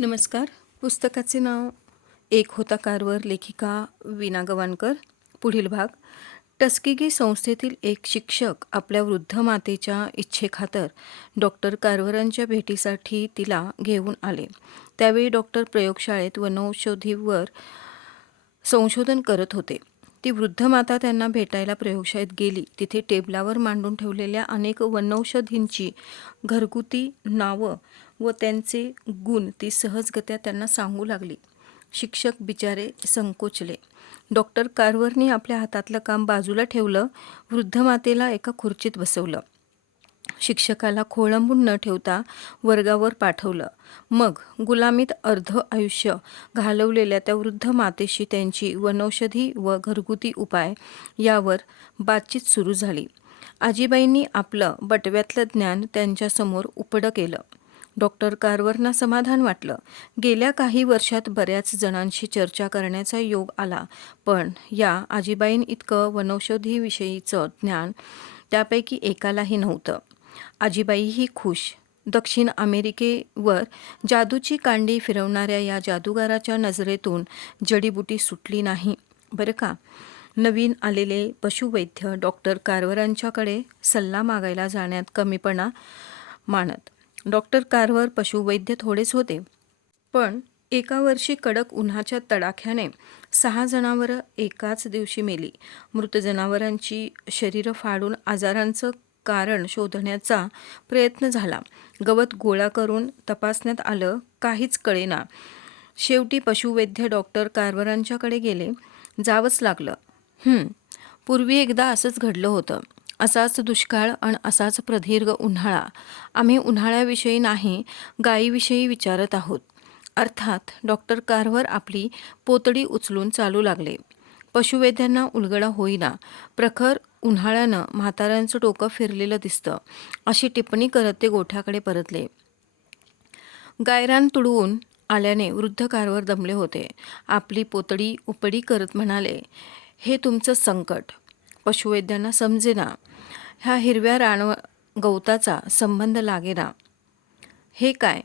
नमस्कार. पुस्तकाचे नाव एक होता कारवर, लेखिका वीणा गवाणकर. पुढील भाग. टस्किगी संस्थेतील एक शिक्षक आपल्या वृद्ध मातेच्या इच्छेखातर डॉक्टर कारवरांच्या भेटीसाठी तिला घेऊन आले. त्यावेळी डॉक्टर प्रयोगशाळेत वनौषधीवर संशोधन करत होते. ती वृद्ध माता त्यांना भेटायला प्रयोगशाळेत गेली. तिथे टेबलावर मांडून ठेवलेल्या अनेक वनौषधींची घरगुती नावं व त्यांचे गुण ती सहजगत्या त्यांना सांगू लागली. शिक्षक बिचारे संकोचले. डॉक्टर कारवरनी आपल्या हातातलं काम बाजूला ठेवलं. वृद्ध मातेला एका खुर्चीत बसवलं. शिक्षकाला खोळंबून न ठेवता वर्गावर पाठवलं. मग गुलामीत अर्ध आयुष्य घालवलेल्या त्या वृद्ध मातेशी त्यांची वनौषधी व घरगुती उपाय यावर बातचीत सुरू झाली. आजीबाईंनी आपलं बटव्यातलं ज्ञान त्यांच्यासमोर उपडं केलं. डॉक्टर कारवरना समाधान वाटलं. गेल्या काही वर्षात बऱ्याच जणांशी चर्चा करण्याचा योग आला, पण या आजीबाईंइतकं वनौषधीविषयीचं ज्ञान त्यापैकी एकालाही नव्हतं. आजीबाईही खुश. दक्षिण अमेरिकेवर जादूची कांडी फिरवणाऱ्या या जादूगाराच्या नजरेतून जडीबुटी सुटली नाही बरं का. नवीन आलेले पशुवैद्य डॉक्टर कारवरांच्याकडे सल्ला मागायला जाण्यात कमीपणा मानत. डॉक्टर कारवर पशुवैद्य थोडेच होते, पण एका वर्षी कडक उन्हाच्या तडाख्याने 6 जनावरं एकाच दिवशी मेली. मृत जनावरांची शरीरं फाडून आजारांचं कारण शोधण्याचा प्रयत्न झाला. गवत गोळा करून तपासण्यात आलं, काहीच कळेना. शेवटी पशुवैद्य डॉक्टर कारवरांच्याकडे गेले. जावंच लागलं. पूर्वी एकदा असंच घडलं होतं. असाच दुष्काळ आणि असाच प्रदीर्घ उन्हाळा. आम्ही उन्हाळ्याविषयी नाही, गायीविषयी विचारत आहोत. अर्थात डॉक्टर कारवर आपली पोतडी उचलून चालू लागले. पशुवैद्यांना उलगडा होईना. प्रखर उन्हाळ्यानं म्हाताऱ्यांचं डोकं फिरलेलं दिसतं, अशी टिप्पणी करत ते गोठ्याकडे परतले. गायरान तुडवून आल्याने वृद्ध कारवर दमले होते. आपली पोतडी उपडी करत म्हणाले, हे तुमचं संकट पशुवैद्यांना समजेना. ह्या हिरव्या गवताचा संबंध लागेना. हे काय?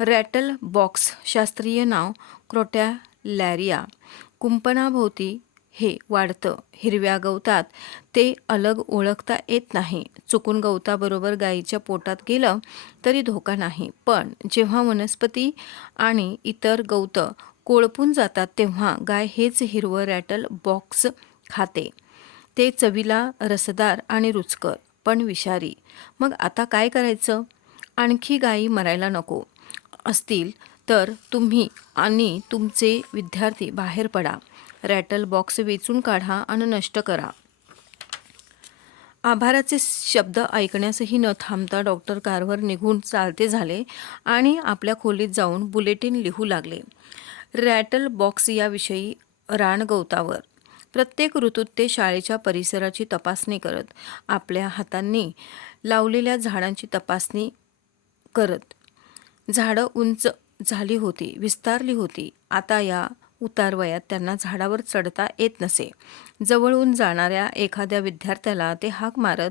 रॅटल बॉक्स, शास्त्रीय नाव क्रोटॅलॅरिया. कुंपणाभोवती हे वाढतं. हिरव्या गवतात ते अलग ओळखता येत नाही. चुकून गवताबरोबर गायीच्या पोटात गेलं तरी धोका नाही, पण जेव्हा वनस्पती आणि इतर गवतं कोळपून जातात तेव्हा गाय हेच हिरवं रॅटल बॉक्स खाते. ते चवीला रसदार आणि रुचकर, पण विषारी. मग आता काय करायचं? आणखी गायी मरायला नको असतील तर तुम्ही आणि तुमचे विद्यार्थी बाहेर पडा. रॅटल बॉक्स वेचून काढा आणि नष्ट करा. आभाराचे शब्द ऐकण्यासही न थांबता डॉक्टर कारवर निघून चालते झाले आणि आपल्या खोलीत जाऊन बुलेटिन लिहू लागले. रॅटल बॉक्स याविषयी रानगवतावर. प्रत्येक ऋतूत ते शाळेच्या परिसराची तपासणी करत, आपल्या हातांनी लावलेल्या झाडांची तपासणी करत. झाडं उंच झाली होती, विस्तारली होती. आता या उतारवयात त्यांना झाडावर चढता येत नसे. जवळून जाणाऱ्या एखाद्या विद्यार्थ्याला ते हाक मारत,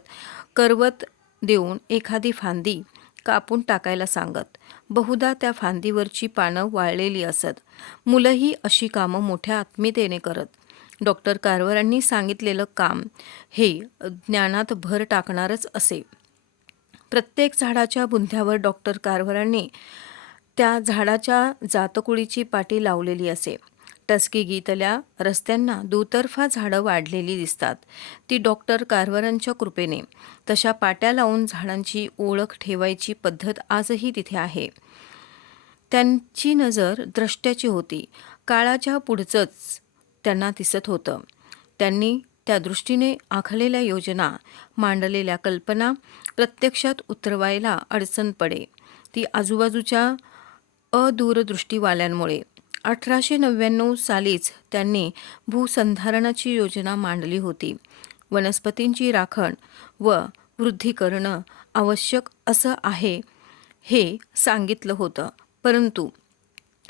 करवत देऊन एखादी फांदी कापून टाकायला सांगत. बहुधा त्या फांदीवरची पानं वाळलेली असत. मुलंही अशी कामं मोठ्या आत्मीयतेने करत. डॉक्टर कारवरांनी सांगितलेलं काम हे ज्ञानात भर टाकणारच असे. प्रत्येक झाडाच्या बुंध्यावर डॉक्टर कारवरांनी त्या झाडाच्या जातकुळीची पाटी लावलेली असे. टस्किगीतल्या रस्त्यांना दुतर्फा झाडं वाढलेली दिसतात. ती डॉक्टर कारवरांच्या कृपेने. तशा पाट्या लावून झाडांची ओळख ठेवायची पद्धत आजही तिथे आहे. त्यांची नजर द्रष्ट्याची होती. काळाच्या पुढचंच त्यांना दिसत होतं. त्यांनी त्या दृष्टीने आखलेल्या योजना, मांडलेल्या कल्पना प्रत्यक्षात उतरवायला अडचण पडे, ती आजूबाजूच्या अदूरदृष्टीवाल्यांमुळे. 1899 सालीच त्यांनी भूसंधारणाची योजना मांडली होती. वनस्पतींची राखण व वृद्धी करणं आवश्यक असं आहे हे सांगितलं होतं, परंतु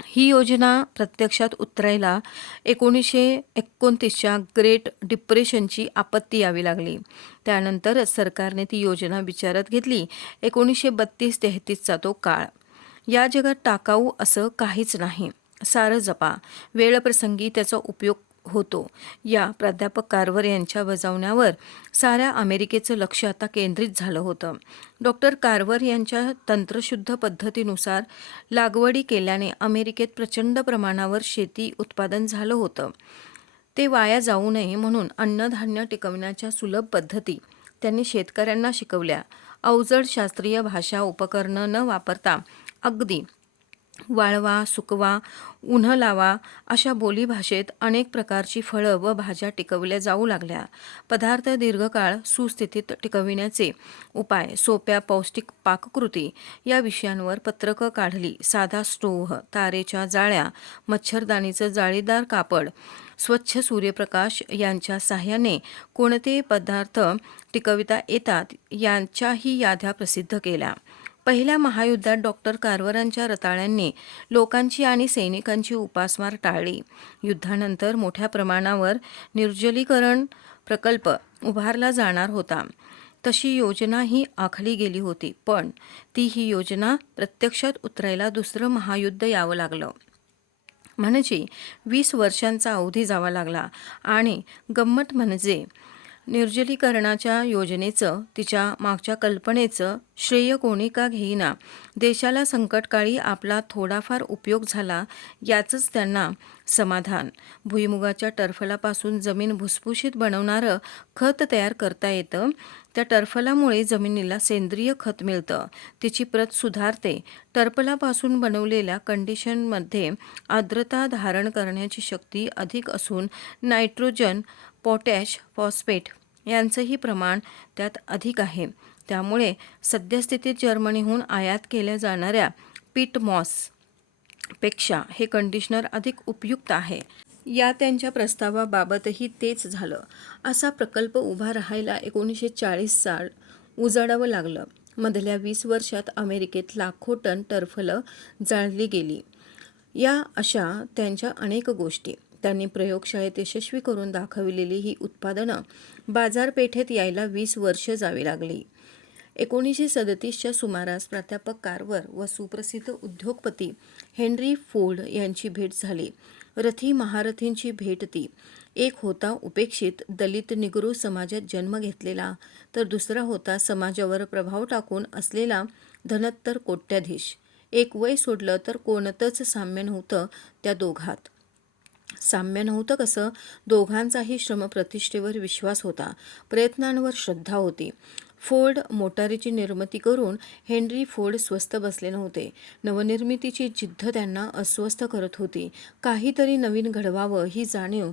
ही योजना प्रत्यक्षात उतरायला 1929च्या ग्रेट डिप्रेशनची आपत्ती यावी लागली. त्यानंतरच सरकारने ती योजना विचारात घेतली. 1932-33चा तो काळ. या जगात टाकाऊ असं काहीच नाही. सारं जपा. वेळप्रसंगी त्याचा उपयोग होतो. या प्राध्यापक कार्वर यांच्या बजावण्यावर साऱ्या अमेरिकेचं लक्ष आता केंद्रित झालं होतं. डॉक्टर कार्वर यांच्या तंत्रशुद्ध पद्धतीनुसार लागवडी केल्याने अमेरिकेत प्रचंड प्रमाणावर शेती उत्पादन झालं होतं. ते वाया जाऊ नये म्हणून अन्नधान्य टिकवण्याच्या सुलभ पद्धती त्यांनी शेतकऱ्यांना शिकवल्या. अवजड शास्त्रीय भाषा उपकरणं न वापरता अगदी वाळवा, सुकवा, उन्हं लावा अशा बोलीभाषेत अनेक प्रकारची फळं व भाज्या टिकवल्या जाऊ लागल्या. पदार्थ दीर्घकाळ सुस्थितीत टिकविण्याचे उपाय, सोप्या पौष्टिक पाककृती या विषयांवर पत्रकं काढली. साधा स्टोव्ह, तारेच्या जाळ्या, मच्छरदाणीचं जाळीदार कापड, स्वच्छ सूर्यप्रकाश यांच्या साहाय्याने कोणते पदार्थ टिकविता येतात यांच्याही याद्या प्रसिद्ध केल्या. पहिल्या महायुद्धात डॉक्टर कार्वरांच्या रताळ्यांनी लोकांची आणि सैनिकांची उपासमार टाळली. युद्धानंतर मोठ्या प्रमाणावर निर्जलीकरण प्रकल्प उभारला जाणार होता. तशी योजनाही आखली गेली होती, पण ही योजना प्रत्यक्षात उतरायला दुसरं महायुद्ध यावं लागलं. म्हणजे 20 वर्षांचा अवधी जावा लागला. आणि गंमत म्हणजे निर्जलीकरणाच्या योजनेचं, तिच्या मागच्या कल्पनेचं श्रेय कोणी का घेईना. देशाला संकटकाळी आपला थोडाफार उपयोग झाला याचंच त्यांना समाधान. भुईमुगाच्या टरफलापासून जमीन भुसभुशीत बनवणारं खत तयार करता येतं. त्या टरफलामुळे जमिनीला सेंद्रिय खत मिळतं. तिची प्रत सुधारते. टरफलापासून बनवलेल्या कंडिशनमध्ये आर्द्रता धारण करण्याची शक्ती अधिक असून नायट्रोजन, पोटॅश, फॉस्फेट यांचंही प्रमाण त्यात अधिक आहे. त्यामुळे सद्यस्थितीत जर्मनीहून आयात केल्या जाणाऱ्या पीट मॉस पेक्षा हे कंडिशनर अधिक उपयुक्त आहे. या त्यांच्या प्रस्तावाबाबतही तेच झालं. असा प्रकल्प उभा राहायला 1940 साल उजाडावं लागलं. मधल्या 20 वर्षात अमेरिकेत लाखो टन टरफलं जाळली गेली. या अशा त्यांच्या अनेक गोष्टी. त्यांनी प्रयोगशाळेत यशस्वी करून दाखविलेली ही उत्पादनं बाजारपेठेत यायला 20 वर्ष जावी लागली. 1937च्या सुमारास प्राध्यापक कार्वर व सुप्रसिद्ध उद्योगपती हेनरी फोर्ड यांची भेट झाली. रथी महारथींची भेट ती. एक होता उपेक्षित दलित निग्रो समाजात जन्म घेतलेला, तर दुसरा होता समाजावर प्रभाव टाकून असलेला धनत्तर कोट्याधीश. एक वय सोडलं तर कोणतंच साम्य नव्हतं त्या दोघात. साम्य नव्हतं कसं? दोघांचाही श्रमप्रतिष्ठेवर विश्वास होता, प्रयत्नांवर श्रद्धा होती. फोर्ड मोटारीची निर्मिती करून हेनरी फोर्ड स्वस्थ बसले नव्हते. नवनिर्मितीची जिद्द त्यांना अस्वस्थ करत होती. काहीतरी नवीन घडवावं ही जाणीव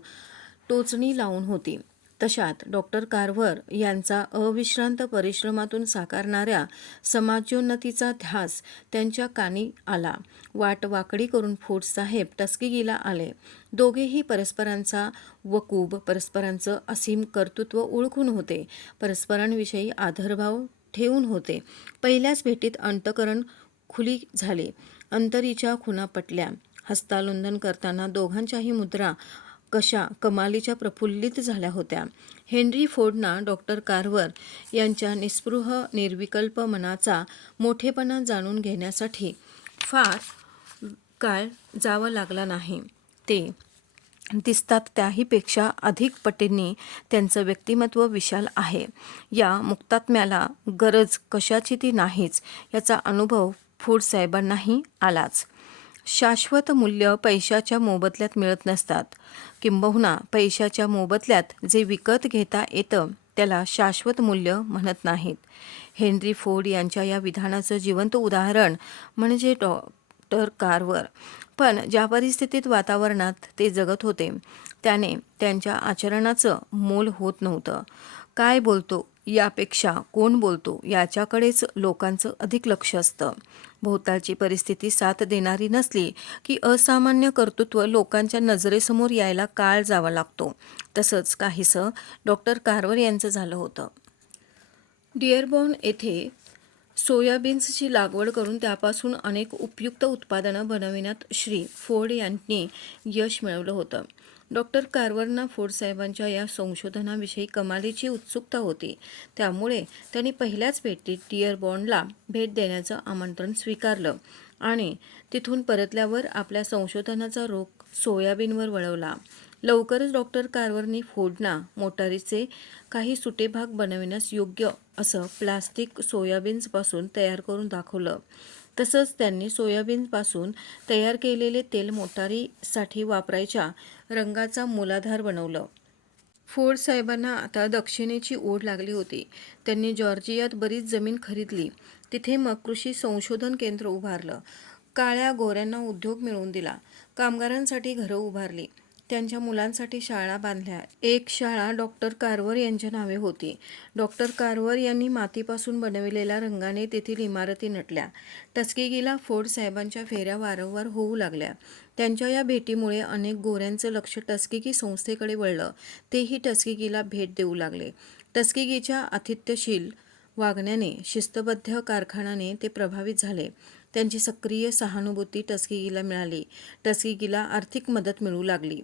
टोचणी लावून होती. तशात डॉक्टर कार्वर यांचा अविश्रांत परिश्रमातून साकारणाऱ्या समाजोन्नतीचा ध्यास त्यांच्या कानी आला. वाट वाकडी करून फोर्ड साहेब टस्केगीला आले. दोघेही परस्परांचा वकूब, परस्परांचं असीम कर्तृत्व ओळखून होते. परस्परांविषयी आदरभाव ठेवून होते. पहिल्याच भेटीत अंतःकरण खुली झाले. अंतरीच्या खुणा पटल्या. हस्तांदोलन करताना दोघांच्याही मुद्रा कशा कमालीच्या प्रफुल्लित झाल्या होत्या. हेनरी फोर्डना डॉक्टर कार्वर यांच्या निस्पृह निर्विकल्प मनाचा मोठेपणा जाणून घेण्यासाठी फार काळ जावा लागला नाही. ते दिसतात त्याहीपेक्षा अधिक पटींनी त्यांचं व्यक्तिमत्व विशाल आहे. या मुक्तात्म्याला गरज कशाची ती नाहीच याचा अनुभव फोर्ड साहेबांनाही आलाच. शाश्वत मूल्य पैशाच्या मोबदल्यात मिळत नसतात. किंबहुना पैशाच्या मोबदल्यात जे विकत घेता येतं त्याला शाश्वत मूल्य म्हणत नाहीत. हेनरी फोर्ड यांच्या या विधानाचं जिवंत उदाहरण म्हणजे डॉक्टर कार्वर. पण ज्या परिस्थितीत, वातावरणात ते जगत होते त्याने त्यांच्या आचरणाचं मोल होत नव्हतं. काय बोलतो यापेक्षा कोण बोलतो याच्याकडेच लोकांचं अधिक लक्ष असतं. भोवतालची परिस्थिती साथ देणारी नसली की असामान्य कर्तृत्व लोकांच्या नजरेसमोर यायला काळ जावा लागतो. तसंच काहीसं डॉक्टर कार्वर यांचं झालं होतं. डिअरबॉर्न येथे सोयाबीन्सची लागवड करून त्यापासून अनेक उपयुक्त उत्पादनं बनविण्यात श्री. फोर्ड यांनी यश मिळवलं होतं. डॉक्टर कार्वरना फोर्ड साहेबांच्या या संशोधनाविषयी कमालीची उत्सुकता होती. त्यामुळे त्यांनी पहिल्याच भेटीत डिअरबॉर्नला भेट देण्याचं आमंत्रण स्वीकारलं. आणि तिथून परतल्यावर आपल्या संशोधनाचा रोख सोयाबीनवर वळवला. लवकरच डॉक्टर कार्वरनी फोर्डना मोटारीचे काही सुटे भाग बनविण्यास योग्य असं प्लास्टिक सोयाबीन्सपासून तयार करून दाखवलं. तसंच त्यांनी सोयाबीनपासून तयार केलेले तेल मोटारीसाठी वापरायच्या रंगाचा मूलाधार बनवलं. फोर्ड साहेबांना आता दक्षिणेची ओढ लागली होती. त्यांनी जॉर्जियात बरीच जमीन खरीदली. तिथे मग कृषी संशोधन केंद्र उभारलं. काळ्या गोऱ्यांना उद्योग मिळवून दिला. कामगारांसाठी घरं उभारली. त्यांच्या मुलांसाठी शाळा बांधल्या. एक शाळा डॉक्टर कार्वर यांच्या नावे होती. डॉक्टर कार्वर यांनी मातीपासून बनविलेल्या रंगाने तेथील इमारती नटल्या. टस्केगीला फोर्ड साहेबांच्या फेऱ्या वारंवार होऊ लागल्या. त्यांच्या या भेटीमुळे अनेक गोऱ्यांचं लक्ष टस्केगी संस्थेकडे वळलं. तेही टस्केगीला भेट देऊ लागले. टस्केगीच्या आतिथ्यशील वागण्याने शिस्तबद्ध कारखान्याने ते प्रभावित झाले. त्यांची सक्रिय सहानुभूती टस्केगीला मिळाली. टस्केगीला आर्थिक मदत मिळू लागली.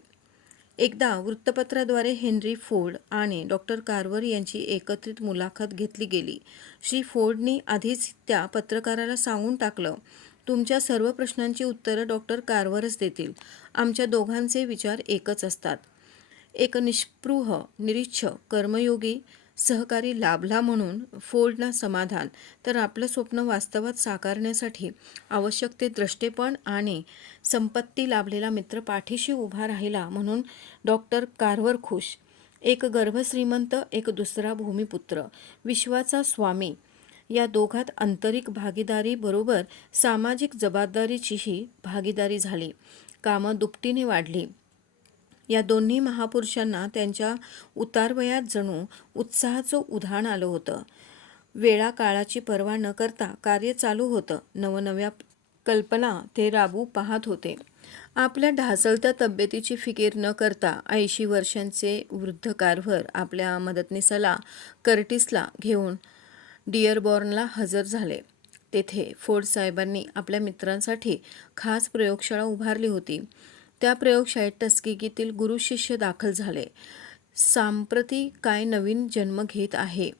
एकदा वृत्तपत्राद्वारे हेनरी फोर्ड आणि डॉक्टर कार्वर यांची एकत्रित मुलाखत घेतली गेली. श्री फोर्डनी आधीच त्या पत्रकाराला सांगून टाकलं, तुमच्या सर्व प्रश्नांची उत्तरं डॉक्टर कार्वरच देतील. आमच्या दोघांचे विचार एकच असतात. एक निस्पृह निरीक्षक कर्मयोगी सहकारी लाभला म्हणून फोर्डना समाधान, तर आपलं स्वप्न वास्तवात साकारण्यासाठी आवश्यक ते द्रष्टेपण आणि संपत्ती लाभलेला मित्र पाठीशी उभा राहिला म्हणून डॉक्टर कार्वर खुश. एक गर्भश्रीमंत, एक दुसरा भूमिपुत्र, विश्वाचा स्वामी. या दोघात आंतरिक भागीदारी बरोबर सामाजिक जबाबदारीचीही भागीदारी झाली. कामं दुपटीने वाढली. या दोन्ही महापुरुषांना त्यांच्या उतारवयात जणू उत्साहाचं उधाण आलं होतं. वेळा काळाची पर्वा न करता कार्य चालू होतं. नवनव्या कल्पना ते राबवू पाहत होते. आपल्या ढासळत्या तब्येतीची फिकीर न करता 80 वर्षांचे वृद्ध कार्व्हर आपल्या मदतनीसाला कर्टिसला घेऊन डिअरबॉर्नला हजर झाले. तेथे फोर्ड साहेबांनी आपल्या मित्रांसाठी खास प्रयोगशाळा उभारली होती. त्या प्रयोगशाळेत टस्केगीतील गुरुशिष्य दाखल झाले. सांप्रती काय नवीन जन्म घेत आहे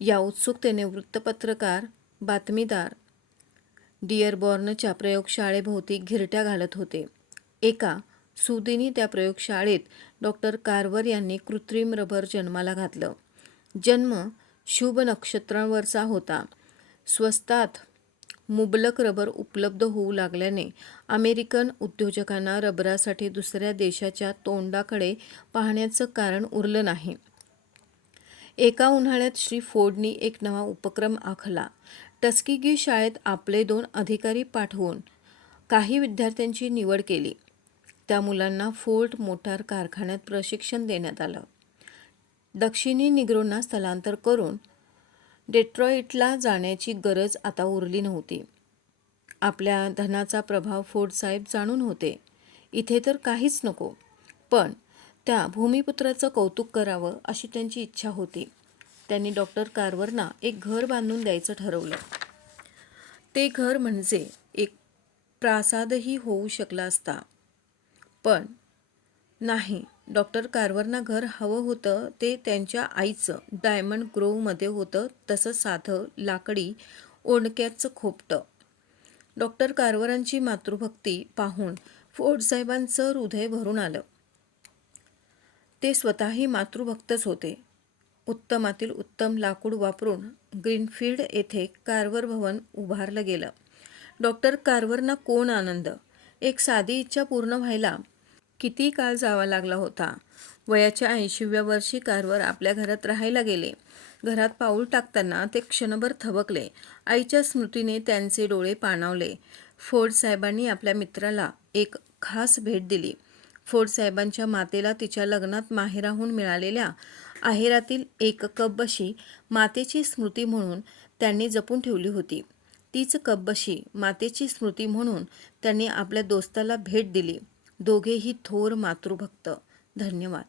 या उत्सुकतेने वृत्तपत्रकार, बातमीदार डिअरबॉर्नच्या प्रयोगशाळेभोवती घिरट्या घालत होते. एका सुदिनी त्या प्रयोगशाळेत डॉक्टर कार्वर यांनी कृत्रिम रबर जन्माला घातलं. जन्म शुभ नक्षत्रांवरचा होता. स्वस्तात मुबलक रबर उपलब्ध होऊ लागल्याने अमेरिकन उद्योजकांना रबरासाठी दुसऱ्या देशाच्या तोंडाकडे पाहण्याचं कारण उरलं नाही. एका उन्हाळ्यात श्री फोर्डनी एक नवा उपक्रम आखला. टस्केगी शाळेत आपले 2 अधिकारी पाठवून काही विद्यार्थ्यांची निवड केली. त्या मुलांना फोर्ड मोटार कारखान्यात प्रशिक्षण देण्यात आलं. दक्षिणी निग्रोंना स्थलांतर करून डेट्रॉईटला जाण्याची गरज आता उरली नव्हती. आपल्या धनाचा प्रभाव फोर्ड साहेब जाणून होते. इथे तर काहीच नको, पण त्या भूमिपुत्राचं कौतुक करावं अशी त्यांची इच्छा होती. त्यांनी डॉक्टर कार्वरना एक घर बांधून द्यायचं ठरवलं. ते घर म्हणजे एक प्रासादही होऊ शकला असता, पण नाही. डॉक्टर कार्वरना घर हवं होतं ते त्यांच्या आईचं डायमंड ग्रोव्हमध्ये होतं, तसं साधं लाकडी ओंडक्याचं खोपटं. डॉक्टर कार्वरांची मातृभक्ती पाहून फोर्ड साहेबांचं हृदय भरून आलं. ते स्वतःही मातृभक्तच होते. उत्तमातील उत्तम लाकूड वापरून ग्रीनफील्ड येथे कार्वर भवन उभारलं गेलं. डॉक्टर कार्वरना कोण आनंद! एक साधी इच्छा पूर्ण व्हायला किती काळ जावा लागला होता. वयाच्या 80व्या वर्षी कार्वर आपल्या घरात राहायला गेले. घरात पाऊल टाकताना ते क्षणभर थबकले. आईच्या स्मृतीने त्यांचे डोळे पाणावले. फोर्ड साहेबांनी आपल्या मित्राला एक खास भेट दिली. फोर्ड साहेबांच्या मातेला तिच्या लग्नात माहेराहून मिळालेल्या आहेरातील एक कपबशी मातेची स्मृती म्हणून त्यांनी जपून ठेवली होती. तीच कपबशी मातेची स्मृती म्हणून त्यांनी आपल्या दोस्ताला भेट दिली. दोघेही थोर मातृभक्त. धन्यवाद.